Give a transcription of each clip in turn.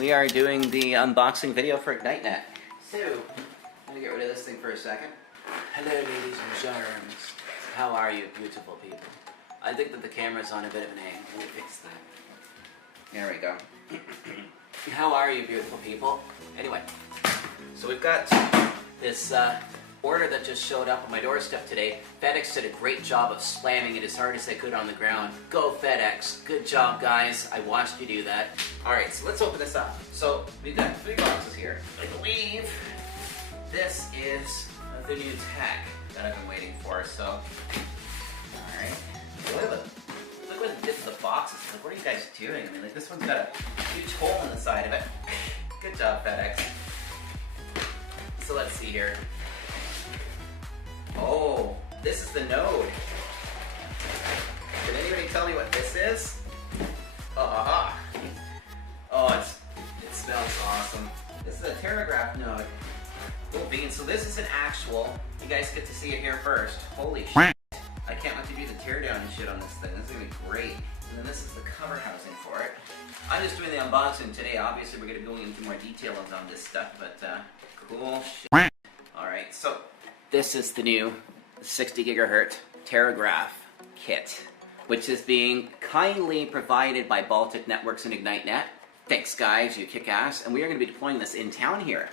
We are doing the unboxing video for IgniteNet. So, let me get rid of this thing for a second. Hello ladies and germs. How are you beautiful people? I think that the camera's on a bit of an angle. Let me fix that. There we go. How are you beautiful people? Anyway, so we've got this order that just showed up on my doorstep today. FedEx did a great job of slamming it as hard as they could on the ground. Go FedEx. Good job, guys. I watched you do that. Alright, so let's open this up. So, we've got 3 boxes here. I believe this is the new tech that I've been waiting for, so... Alright. Look what it did to the boxes. Like, what are you guys doing? I mean, like, this one's got a huge hole in the side of it. Good job, FedEx. So let's see here. Oh, this is the node. Can anybody tell me what this is? Oh, it smells awesome. This is a Terragraph node. Cool beans. So this is an actual. You guys get to see it here first. Holy shit. I can't wait to do the teardown and shit on this thing. This is going to be great. And then this is the cover housing for it. I'm just doing the unboxing today. Obviously, we're going to go into more details on this stuff, but cool shit. Alright, so this is the new 60 gigahertz Terragraph kit, which is being kindly provided by Baltic Networks and IgniteNet. Thanks guys, you kick ass. And we are going to be deploying this in town here.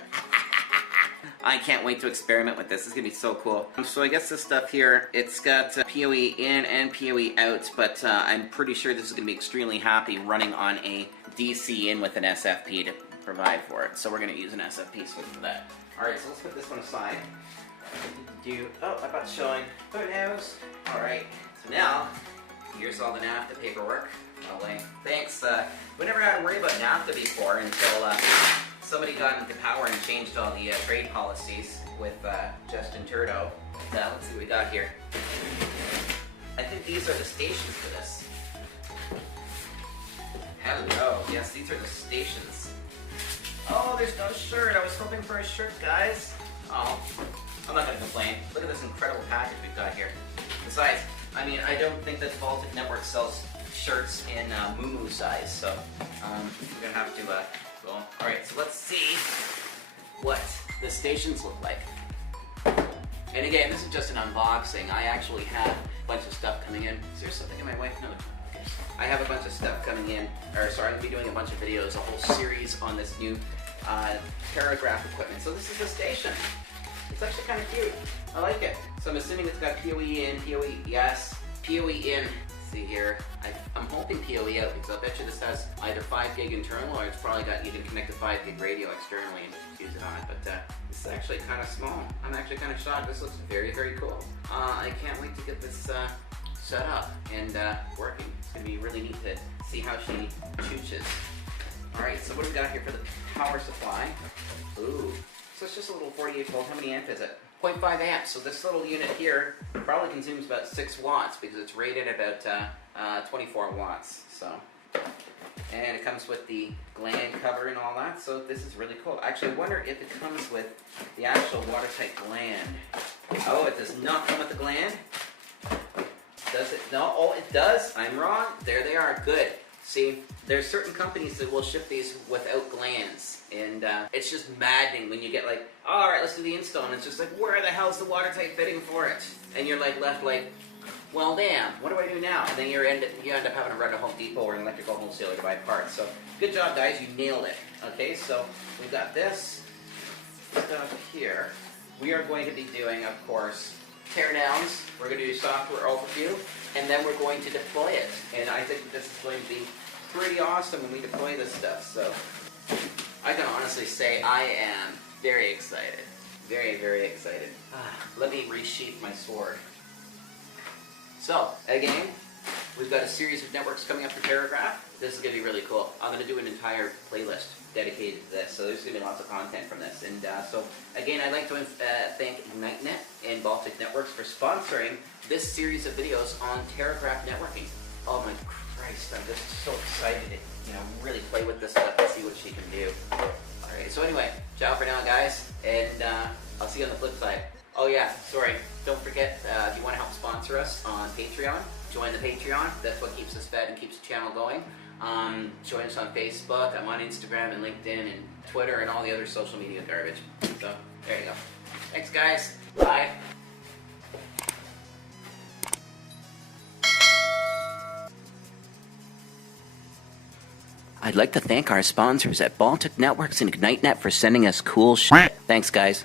I can't wait to experiment with this. This is going to be so cool. So I guess this stuff here, it's got PoE in and PoE out, but I'm pretty sure this is going to be extremely happy running on a DC in with an SFP to provide for it. So we're going to use an SFP switch for that. Alright, so let's put this one aside. Oh, I'm about showing photos. Alright, so now, here's all the NAFTA paperwork. Lovely. Thanks. We never had to worry about NAFTA before until somebody got into power and changed all the trade policies with Justin Trudeau. Let's see what we got here. I think these are the stations for this. Hello. Yes, these are the stations. Oh, there's no shirt. I was hoping for a shirt, guys. Oh, I'm not going to complain. Look at this incredible package we've got here. Besides, I mean, I don't think that Baltic Network sells shirts in moo size, so we're going to have to go. Alright, so let's see what the stations look like. And again, this is just an unboxing. I actually have a bunch of stuff coming in. Is there something in my way? No. Okay. I have a bunch of stuff coming in. I'm going to be doing a bunch of videos, a whole series on this new Terragraph equipment. So this is the station. It's actually kind of cute. I like it. So I'm assuming it's got PoE in, PoE, yes, PoE in. Let's see here. I'm hoping PoE out because I bet you this has either 5 gig internal or it's probably got, you can connect a 5 gig radio externally and use it on it. But this is actually kind of small. I'm actually kind of shocked. This looks very, very cool. I can't wait to get this set up and working. It's going to be really neat to see how she chooches. Alright, so what do we got here for the power supply? Ooh, so it's just a little 48 volt. How many amp is it? 0.5 amps. So this little unit here probably consumes about 6 watts because it's rated about 24 watts. So, and it comes with the gland cover and all that. So this is really cool. Actually, I wonder if it comes with the actual watertight gland. Oh, it does not come with the gland. Does it? No. Oh, it does. I'm wrong. There they are. Good. See, there's certain companies that will ship these without glands, and it's just maddening when you get like, all right, let's do the install, and it's just like, where the hell's the watertight fitting for it? And you're like left like, well, damn, what do I do now? And then you end up having to run to Home Depot or an electrical wholesaler to buy parts. So, good job, guys, you nailed it. Okay, so we've got this stuff here. We are going to be doing, of course, teardowns. We're going to do software overview, and then we're going to deploy it. And I think that this is going to be pretty awesome when we deploy this stuff. So I can honestly say I am very excited. Very, very excited. Let me resheath my sword. So, again, we've got a series of networks coming up for Terragraph. This is going to be really cool. I'm going to do an entire playlist dedicated to this, so there's going to be lots of content from this. And so, again, I'd like to thank IgniteNet and Baltic Networks for sponsoring this series of videos on Terragraph networking. Oh my Christ, I'm just so excited to, really play with this stuff and see what she can do. Alright, so anyway, ciao for now, guys, and I'll see you on the flip side. Oh yeah, sorry, don't forget, if you want to help sponsor us on Patreon, join the Patreon. That's what keeps us fed and keeps the channel going. Join us on Facebook. I'm on Instagram and LinkedIn and Twitter and all the other social media garbage. So, there you go. Thanks, guys. Bye. I'd like to thank our sponsors at Baltic Networks and IgniteNet for sending us cool shit. Thanks, guys.